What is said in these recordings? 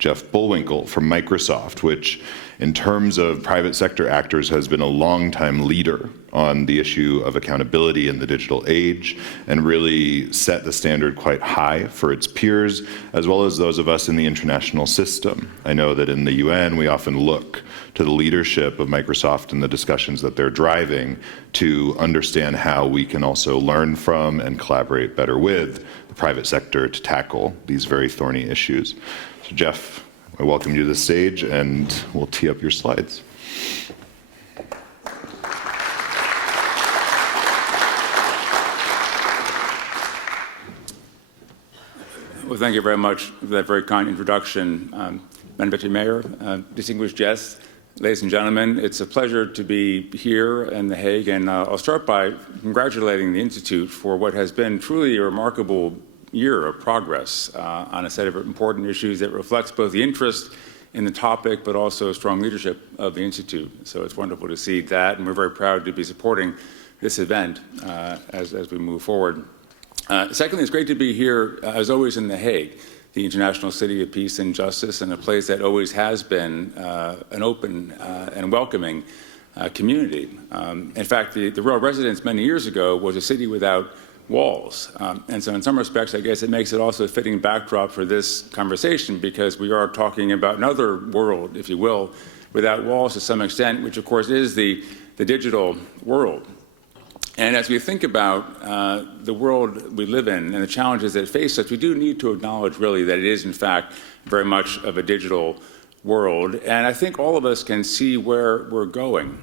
Jeff Bullwinkel from Microsoft, which in terms of private sector actors has been a long-time leader on the issue of accountability in the digital age and really set the standard quite high for its peers, as well as those of us in the international system. I know that in the UN we often look to the leadership of Microsoft and the discussions that they're driving to understand how we can also learn from and collaborate better with the private sector to tackle these very thorny issues. So Jeff, I welcome you to the stage and we'll tee up your slides. Well, thank you very much for that very kind introduction. Madam Deputy Mayor, distinguished guests, ladies and gentlemen, it's a pleasure to be here in The Hague, and I'll start by congratulating the Institute for what has been truly a remarkable year of progress on a set of important issues that reflects both the interest in the topic but also strong leadership of the Institute. So it's wonderful to see that, and we're very proud to be supporting this event as we move forward. Secondly, it's great to be here, as always, in The Hague, the international city of peace and justice, and a place that always has been an open and welcoming community. In fact, the royal residence many years ago was a city without walls. And so in some respects, I guess it makes it also a fitting backdrop for this conversation, because we are talking about another world, if you will, without walls to some extent, which of course is the digital world. And as we think about the world we live in and the challenges that face us, we do need to acknowledge really that it is in fact very much of a digital world. And I think all of us can see where we're going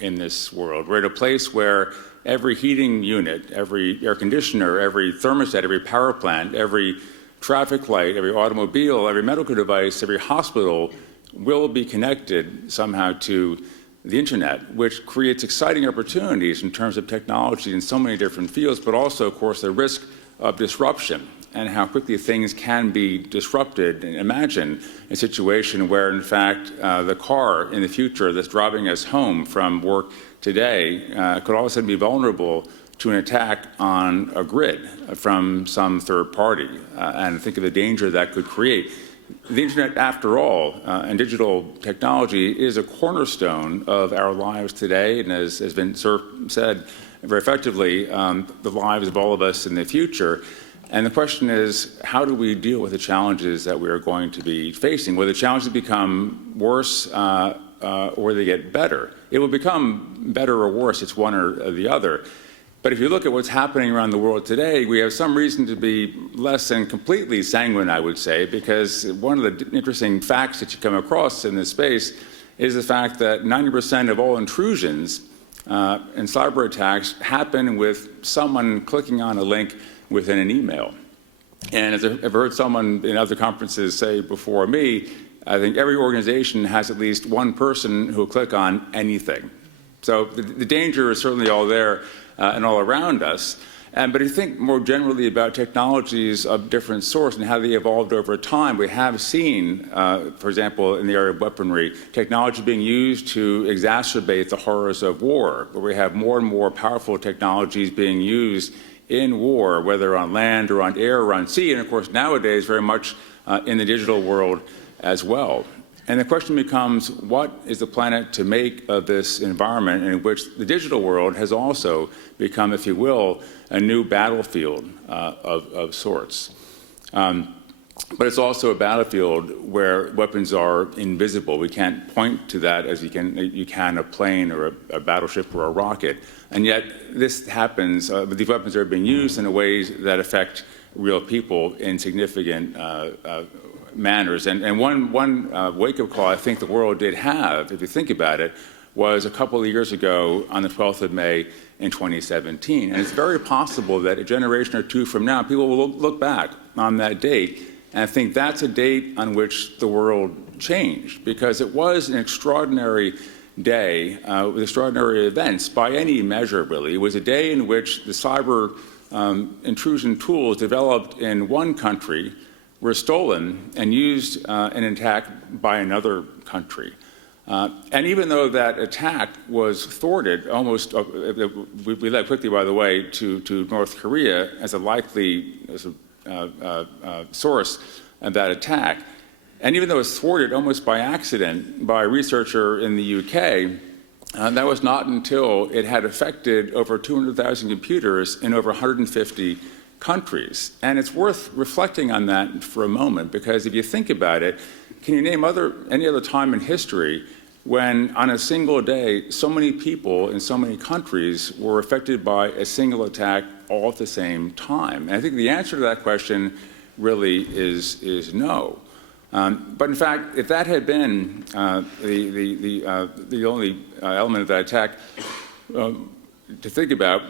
in this world. We're at a place where every heating unit, every air conditioner, every thermostat, every power plant, every traffic light, every automobile, every medical device, every hospital will be connected somehow to the internet, which creates exciting opportunities in terms of technology in so many different fields, but also, of course, the risk of disruption and how quickly things can be disrupted. And imagine a situation where, in fact, the car in the future that's driving us home from work today could all of a sudden be vulnerable to an attack on a grid from some third party. And think of the danger that could create. The internet, after all, and digital technology is a cornerstone of our lives today, and as has been said very effectively, the lives of all of us in the future. And the question is, how do we deal with the challenges that we are going to be facing? Will the challenges become worse or they get better? It will become better or worse. It's one or the other. But if you look at what's happening around the world today, we have some reason to be less than completely sanguine, I would say, because one of the interesting facts that you come across in this space is the fact that 90% of all intrusions and cyber attacks happen with someone clicking on a link within an email. And as I've heard someone in other conferences say before me, I think every organization has at least one person who will click on anything. So the danger is certainly all there and all around us. But if you think more generally about technologies of different sorts and how they evolved over time, we have seen, for example, in the area of weaponry, technology being used to exacerbate the horrors of war, where we have more and more powerful technologies being used in war, whether on land or on air or on sea, and of course nowadays very much in the digital world as well. And the question becomes, what is the planet to make of this environment in which the digital world has also become, if you will, a new battlefield of sorts. But it's also a battlefield where weapons are invisible. We can't point to that as you can a plane or a battleship or a rocket. And yet this happens, these weapons are being used in ways that affect real people in significant manners. And one wake-up call I think the world did have, if you think about it, was a couple of years ago on the 12th of May in 2017. And it's very possible that a generation or two from now, people will look back on that date and think that's a date on which the world changed, because it was an extraordinary day with extraordinary events by any measure, really. It was a day in which the cyber intrusion tools developed in one country were stolen and used in an attack by another country. And even though that attack was thwarted, almost, we led quickly, by the way, to North Korea as a likely source of that attack, And even though it was thwarted almost by accident by a researcher in the UK, that was not until it had affected over 200,000 computers in over 150 countries. And it's worth reflecting on that for a moment, because if you think about it, can you name any other time in history when on a single day so many people in so many countries were affected by a single attack all at the same time? And I think the answer to that question really is no. But in fact, if that had been the only element of that attack to think about,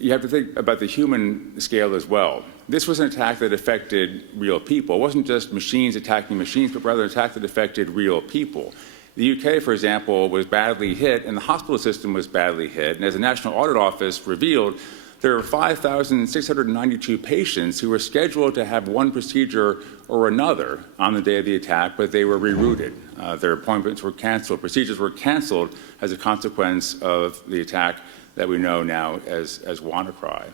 you have to think about the human scale as well. This was an attack that affected real people. It wasn't just machines attacking machines, but rather an attack that affected real people. The UK, for example, was badly hit, and the hospital system was badly hit. And as the National Audit Office revealed, there were 5,692 patients who were scheduled to have one procedure or another on the day of the attack, but they were rerouted. Their appointments were canceled. Procedures were canceled as a consequence of the attack that we know now as WannaCry.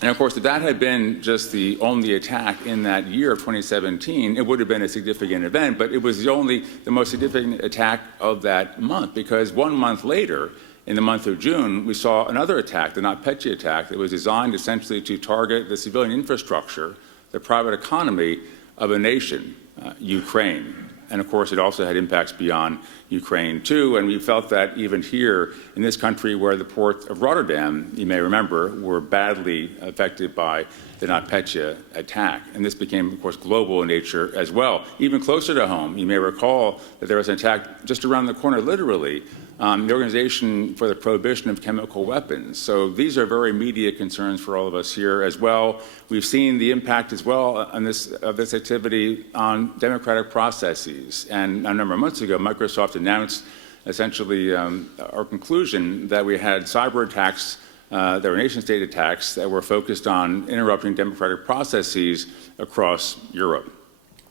And of course, if that had been just the only attack in that year of 2017, it would have been a significant event, but it was the most significant attack of that month, because 1 month later, in the month of June, we saw another attack, the NotPetya attack, that was designed essentially to target the civilian infrastructure, the private economy of a nation, Ukraine. And of course, it also had impacts beyond Ukraine too, and we felt that even here in this country, where the port of Rotterdam, you may remember, were badly affected by the NotPetya attack. And this became, of course, global in nature as well. Even closer to home, you may recall that there was an attack just around the corner, literally, the Organization for the Prohibition of Chemical Weapons. So these are very immediate concerns for all of us here as well. We've seen the impact as well on this activity on democratic processes. And a number of months ago, Microsoft announced essentially our conclusion that we had cyber attacks, that were nation-state attacks that were focused on interrupting democratic processes across Europe.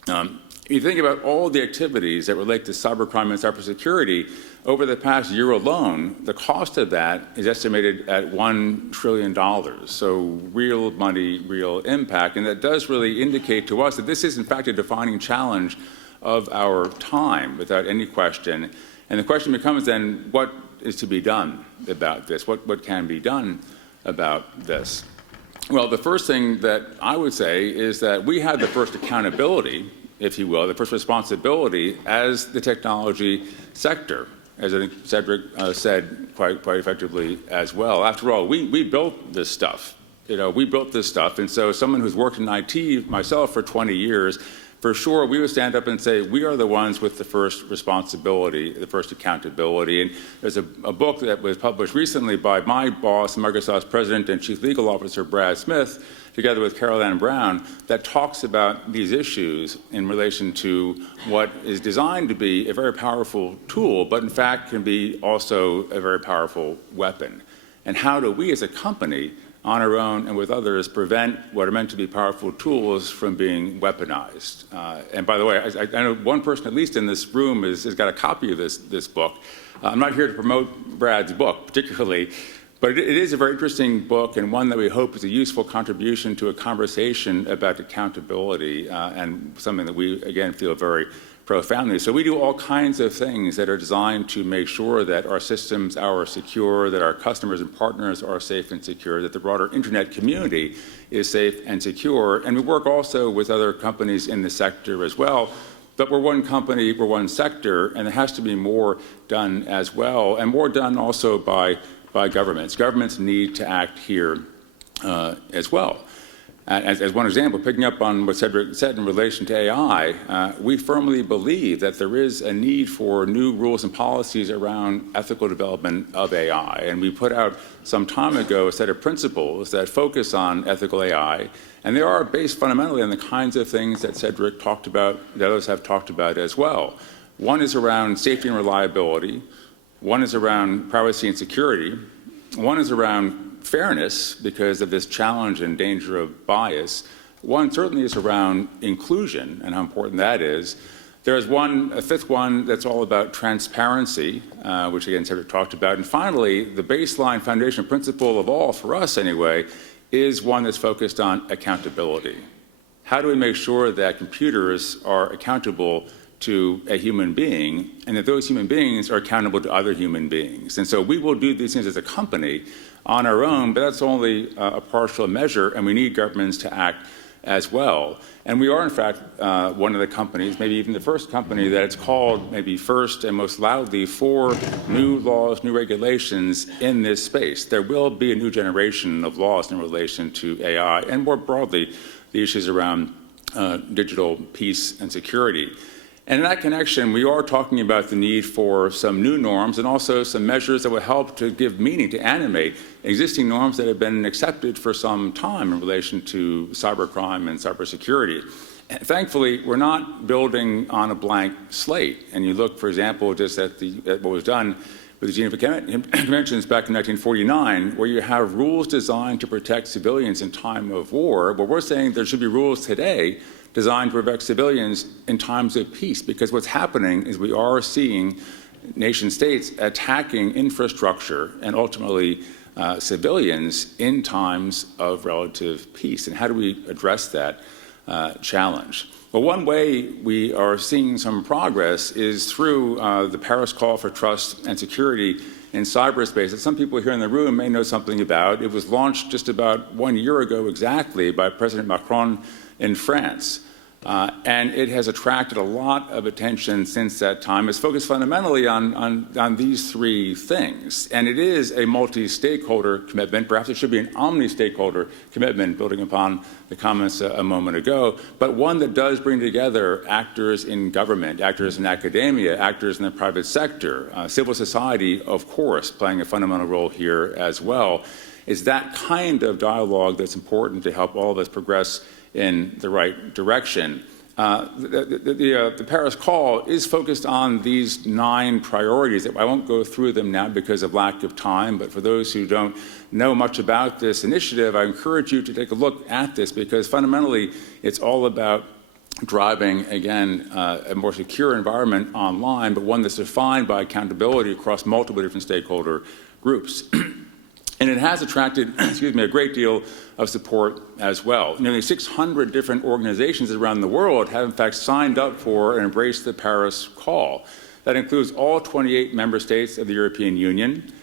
If you think about all the activities that relate to cybercrime and cybersecurity, over the past year alone, the cost of that is estimated at $1 trillion. So real money, real impact. And that does really indicate to us that this is, in fact, a defining challenge of our time, without any question. And the question becomes then, what is to be done about this? What can be done about this? Well, the first thing that I would say is that we have the first accountability, if you will, the first responsibility as the technology sector, as I think Cedric said quite effectively as well. After all, we built this stuff. We built this stuff, and so someone who's worked in IT, myself, for 20 years, for sure, we would stand up and say, we are the ones with the first responsibility, the first accountability. And there's a book that was published recently by my boss, Microsoft's president and chief legal officer, Brad Smith, together with Carol Ann Brown, that talks about these issues in relation to what is designed to be a very powerful tool, but in fact can be also a very powerful weapon. And how do we as a company, on our own and with others, prevent what are meant to be powerful tools from being weaponized? And by the way, I know one person, at least in this room, has got a copy of this book. I'm not here to promote Brad's book particularly, but it is a very interesting book, and one that we hope is a useful contribution to a conversation about accountability, and something that we, again, feel very profoundly. So we do all kinds of things that are designed to make sure that our systems are secure, that our customers and partners are safe and secure, that the broader internet community is safe and secure. And we work also with other companies in the sector as well. But we're one company, we're one sector, and there has to be more done as well, and more done also by governments. Governments need to act here as well. As one example, picking up on what Cedric said in relation to AI, we firmly believe that there is a need for new rules and policies around ethical development of AI. And we put out some time ago a set of principles that focus on ethical AI, and they are based fundamentally on the kinds of things that Cedric talked about, that others have talked about as well. One is around safety and reliability. One is around privacy and security. One is around fairness, because of this challenge and danger of bias. One certainly is around inclusion and how important that is. There is a fifth one that's all about transparency, which again Cedric talked about. And finally, the baseline foundation principle of all, for us anyway, is one that's focused on accountability. how do we make sure that computers are accountable to a human being, and that those human beings are accountable to other human beings? And so we will do these things as a company on our own, but that's only a partial measure, and we need governments to act as well. And we are, in fact, one of the companies, maybe even the first company, that it's called maybe first and most loudly for new laws, new regulations in this space. There will be a new generation of laws in relation to AI, and more broadly, the issues around digital peace and security. And in that connection, we are talking about the need for some new norms and also some measures that will help to give meaning, to animate existing norms that have been accepted for some time in relation to cybercrime and cybersecurity. And thankfully, we're not building on a blank slate. And you look, for example, just at what was done with the Geneva Conventions back in 1949, where you have rules designed to protect civilians in time of war. But we're saying there should be rules today designed to protect civilians in times of peace, because what's happening is we are seeing nation states attacking infrastructure and ultimately civilians in times of relative peace. And how do we address that challenge? Well, one way we are seeing some progress is through the Paris Call for Trust and Security in cyberspace that some people here in the room may know something about. It was launched just about 1 year ago exactly by President Macron in France. And it has attracted a lot of attention since that time. It's focused fundamentally on these three things. And it is a multi-stakeholder commitment. Perhaps it should be an omni-stakeholder commitment, building upon the comments a moment ago, but one that does bring together actors in government, actors in academia, actors in the private sector, civil society, of course, playing a fundamental role here as well. It's that kind of dialogue that's important to help all of us progress in the right direction. The Paris Call is focused on these 9 priorities. I won't go through them now because of lack of time, but for those who don't know much about this initiative, I encourage you to take a look at this, because fundamentally it's all about driving, again, a more secure environment online, but one that's defined by accountability across multiple different stakeholder groups. And it has attracted, a great deal of support as well. Nearly 600 different organizations around the world have, in fact, signed up for and embraced the Paris Call. That includes all 28 member states of the European Union.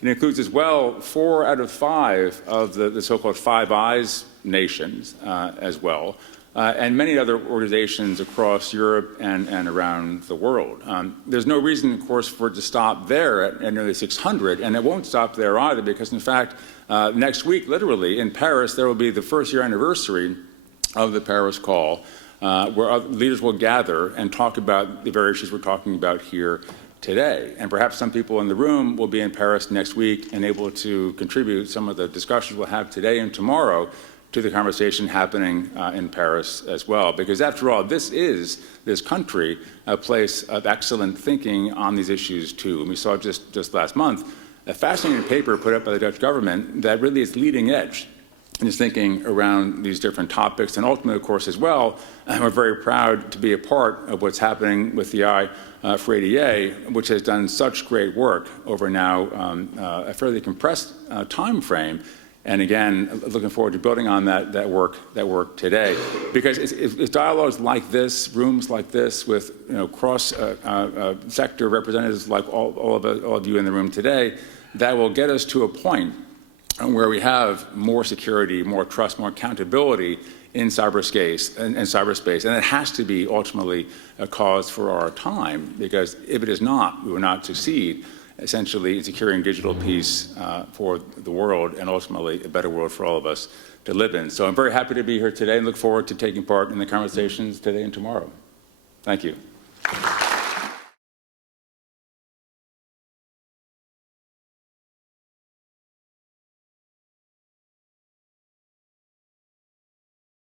It includes as well 4 out of 5 of the so-called Five Eyes nations as well. And many other organizations across Europe and around the world. There's no reason, of course, for it to stop there at nearly 600, and it won't stop there either, because, in fact, next week, literally, in Paris, there will be the first-year anniversary of the Paris Call, where leaders will gather and talk about the very issues we're talking about here today. And perhaps some people in the room will be in Paris next week and able to contribute some of the discussions we'll have today and tomorrow to the conversation happening in Paris as well. Because after all, this country, a place of excellent thinking on these issues too. And we saw just last month a fascinating paper put up by the Dutch government that really is leading edge in its thinking around these different topics. And ultimately, of course, as well, we're very proud to be a part of what's happening with the I4ADA, which has done such great work over now a fairly compressed time frame. And again, looking forward to building on that work today, because it's dialogues like this, rooms like this, with cross-sector representatives like all of you in the room today, that will get us to a point where we have more security, more trust, more accountability in cyberspace, and it has to be ultimately a cause for our time, because if it is not, we will not succeed. Essentially securing digital peace for the world, and ultimately a better world for all of us to live in. So I'm very happy to be here today and look forward to taking part in the conversations today and tomorrow. Thank you.